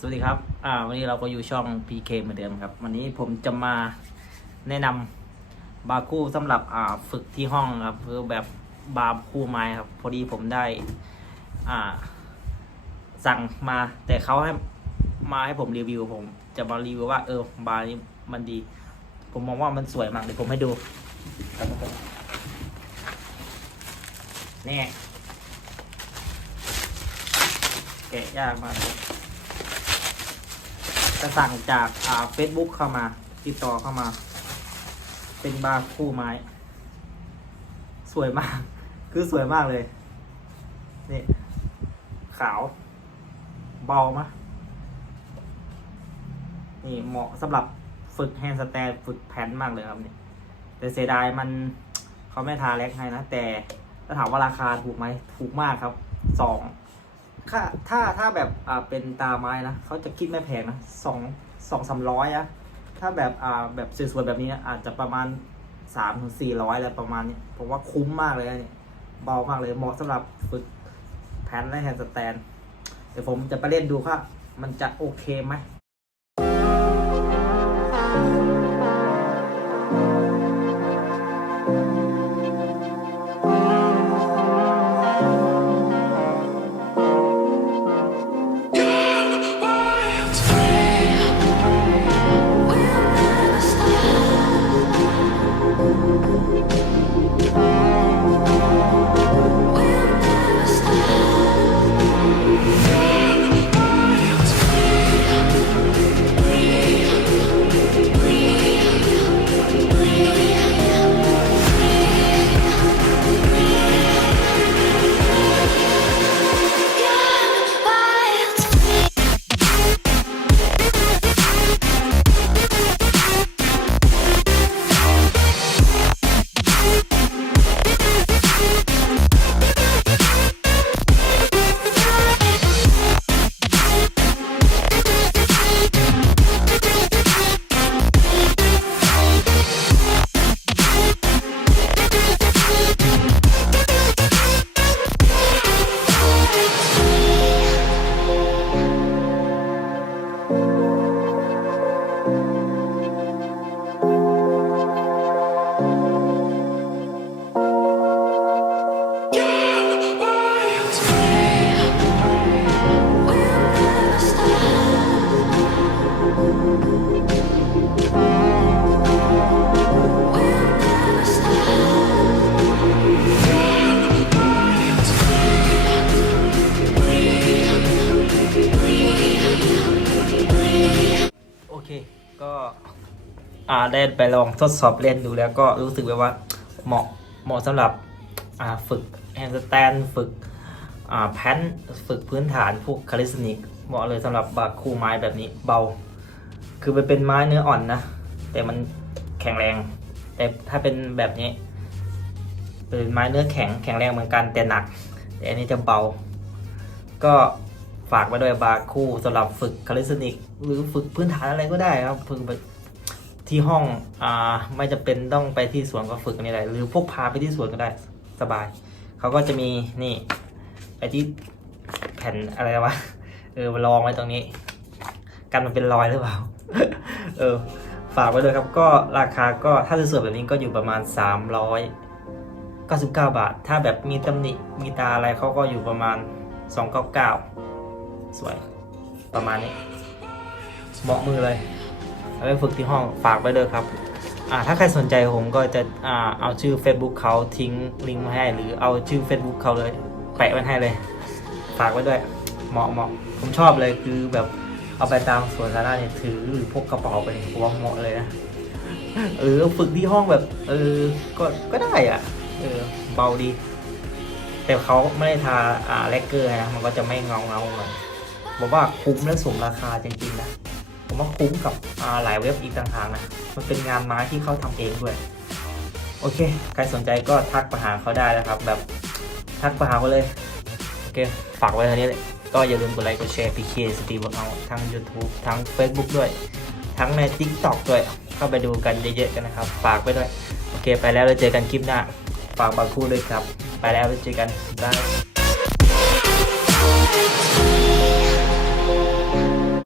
สวัสดีครับ อ่า วันนี้เราก็อยู่ช่อง PK เหมือนเดิมครับ วันนี้ผมจะมาแนะนำบาร์คู่สำหรับอ่าฝึกที่ห้องครับคือแบบบาร์คู่ไม้ครับ พอดีผมได้ อ่า สั่งมา แต่เขาให้มาให้ผมรีวิว ผมจะมารีวิวว่าเออบาร์นี้มันดี ผมมองว่ามันสวยมากเดี๋ยวผมให้ดูครับผมนี่แกะยากมาก จะสั่งจากอ่า Facebook เข้ามา ติดต่อเข้ามา เป็นบาร์คู่ไม้ สวยมาก คือสวยมากเลย นี่ ขาว เบามะนี่เหมาะสำหรับฝึกแฮนด์สแตนฝึกแพนมากเลยครับนี่แต่เสียดายมันเขาไม่ทาแล็กให้นะ แต่ถ้าถามว่าราคาถูกไหมถูกมากครับสอง ถ้าถ้าถ้าแบบอ่าเป็นตาไม้นะเขาจะคิดไม่แพงนะสองสองสามร้อยอะถ้าแบบอ่าแบบสวยๆแบบนี้อาจจะประมาณสามถึงสี่ร้อยอะไรประมาณนี้ผมว่าคุ้มมากเลยอันนี่เบามากเลยเหมาะสำหรับฝึกแพนและแฮนด์สแตนเดี๋ยวผมจะไปเล่นดูว่ามันจะโอเคไหม โอ เค ก็อ่าได้ไปลองทดสอบเล่นดูแล้วก็รู้สึกแบบว่าเหมาะเหมาะสำหรับอ่าฝึกแฮนด์สแตนฝึกอ่าแพนฝึกพื้นฐานพวกคาลิสติกเหมาะเลยสำหรับบาคู่ไม้แบบนี้เบา คือมันเป็นไม้เนื้ออ่อนนะ แต่มันแข็งแรง แต่ถ้าเป็นแบบนี้ เป็นไม้เนื้อแข็งแข็งแรงเหมือนกันแต่หนัก แต่อันนี้จะเบา ก็ ฝากไว้ด้วยบาร์คู่สำหรับฝึกคาลิสติก หรือฝึกพื้นฐานอะไรก็ได้ครับฝึกไปที่ห้องอ่าไม่จะเป็นต้องไปที่สวนก็ฝึกกันนี่แหละหรือพวกพาไปที่สวนก็ได้สบาย เขาก็จะมีนี่ไอที่แผ่นอะไรวะเออรองไว้ตรงนี้ กันมันเป็นรอยหรือเปล่า เออ ฝากไว้ด้วยครับก็ราคาก็ถ้าสวยๆแบบนี้ก็อยู่ประมาณ300 99 บาท ถ้าแบบมีตำหนิมีตาอะไรเขาก็อยู่ประมาณ 299 สวย ประมาณนี้เหมาะมือเลยเอาไปฝึกที่ห้องฝากไว้เลยครับอ่าถ้าใครสนใจผมก็จะอ่าเอาชื่อ Facebook เขาทิ้งลิงก์มาให้ หรือเอาชื่อ Facebook เขาเลยแปะไว้ให้เลย ฝากไว้ด้วย เหมาะเหมาะผมชอบเลยคือแบบเอาไปตามสวนสาธารณะเนี่ยถือหรือพกกระเป๋าไปผมว่าเหมาะเลยนะเออฝึกที่ห้องแบบ เออก็ก็ได้อะ เออเบาดี แต่เขาไม่ได้ทาอ่าแลกเกอร์นะมันก็จะไม่เงาเงาๆหน่อย ผมว่าคุ้มและสมราคาจริงๆนะ ผมว่าคุ้มกับหลายเว็บอีกต่างหากนะ มันเป็นงานไม้ที่เขาทำเองด้วย โอเค ใครสนใจก็ทักไปหาเขาได้นะครับ แบบทักไปหาเขาเลย โอเค ฝากไว้เท่านี้เลย ก็อย่าลืมกดไลค์กดแชร์ PK Stream Workout ทั้ง YouTube ทั้ง Facebook ด้วย ทั้งใน TikTok ด้วย เข้าไปดูกันเยอะๆกันนะครับ ฝากไปด้วย โอเค ไปแล้วเราเจอกันคลิปหน้า ฝากบางคู่ด้วยครับ ไปแล้วเราเจอกันบาย